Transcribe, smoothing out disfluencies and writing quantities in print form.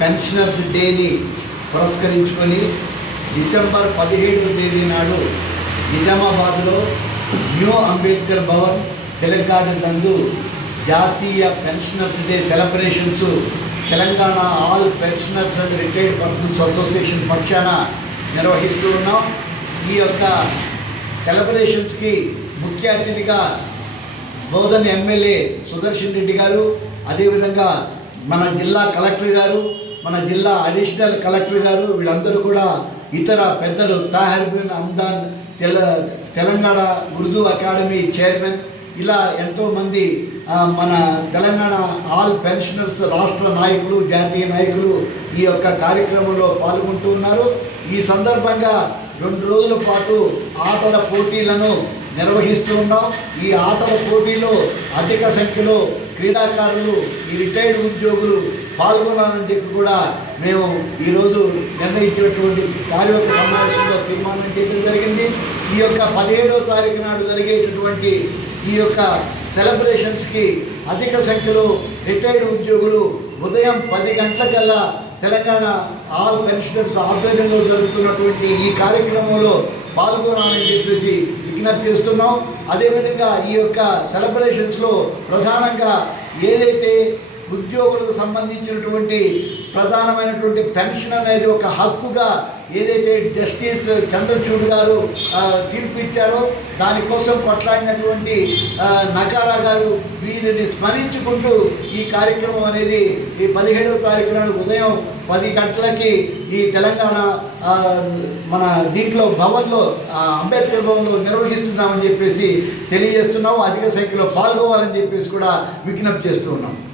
Pensioners డేని పురస్కరించుకొని December 17వ తేదీ నాడు నిజామాబాద్లో న్యూ అంబేద్కర్ భవన్ తెలంగాణ నందు జాతీయ pensioners day celebrations Telangana all pensioners and retired persons association పక్షాన నిర్వహిస్తూ ఉన్నాం. ఈ యొక్క సెలబ్రేషన్స్కి ముఖ్య అతిథిగా బోధన్ ఎమ్మెల్యే సుదర్శన్ రెడ్డి గారు, అదేవిధంగా మన జిల్లా కలెక్టర్ గారు, మన జిల్లా అడిషనల్ కలెక్టర్ గారు, వీళ్ళందరూ కూడా ఇతర పెద్దలు తాహిర్ బిన్ హమ్దాన్ తెలంగాణ ఉర్దూ అకాడమీ చైర్మన్, ఇలా ఎంతోమంది మన తెలంగాణ ఆల్ పెన్షనర్స్ రాష్ట్ర నాయకులు, జాతీయ నాయకులు ఈ యొక్క కార్యక్రమంలో పాల్గొంటూ ఉన్నారు. ఈ సందర్భంగా 2 రోజుల పాటు ఆటల పోటీలను నిర్వహిస్తూ ఉన్నాం. ఈ ఆటల పోటీలో అధిక సంఖ్యలో క్రీడాకారులు, ఈ రిటైర్డ్ ఉద్యోగులు పాల్గొనాలని చెప్పి కూడా మేము ఈరోజు నిర్ణయించినటువంటి కార్యవర్గ సమావేశంలో తీర్మానం చేయడం జరిగింది. ఈ యొక్క 17వ తారీఖు నాడు జరిగేటటువంటి ఈ యొక్క సెలబ్రేషన్స్కి అధిక సంఖ్యలో రిటైర్డ్ ఉద్యోగులు ఉదయం 10 గంటలకల్లా తెలంగాణ ఆల్ పెన్షనర్స్ ఆధ్వర్యంలో జరుగుతున్నటువంటి ఈ కార్యక్రమంలో పాల్గొనాలని చెప్పేసి విజ్ఞప్తి చేస్తున్నాం. అదేవిధంగా ఈ యొక్క సెలబ్రేషన్స్లో ప్రధానంగా ఏదైతే ఉద్యోగులకు సంబంధించినటువంటి ప్రధానమైనటువంటి పెన్షన్ అనేది ఒక హక్కుగా ఏదైతే జస్టిస్ చంద్రచూడ్ గారు తీర్పు ఇచ్చారో దానికోసం కొట్లాడినటువంటి నకారా గారు, వీరిని స్మరించుకుంటూ ఈ కార్యక్రమం అనేది ఈ 17వ తారీఖు నాడు ఉదయం 10 గంటలకి ఈ తెలంగాణ మన దీంట్లో భవన్లో అంబేద్కర్ భవన్లో నిర్వహిస్తున్నామని చెప్పేసి తెలియజేస్తున్నాం. అధిక సంఖ్యలో పాల్గొవాలని చెప్పేసి కూడా విజ్ఞప్తి చేస్తూ ఉన్నాం.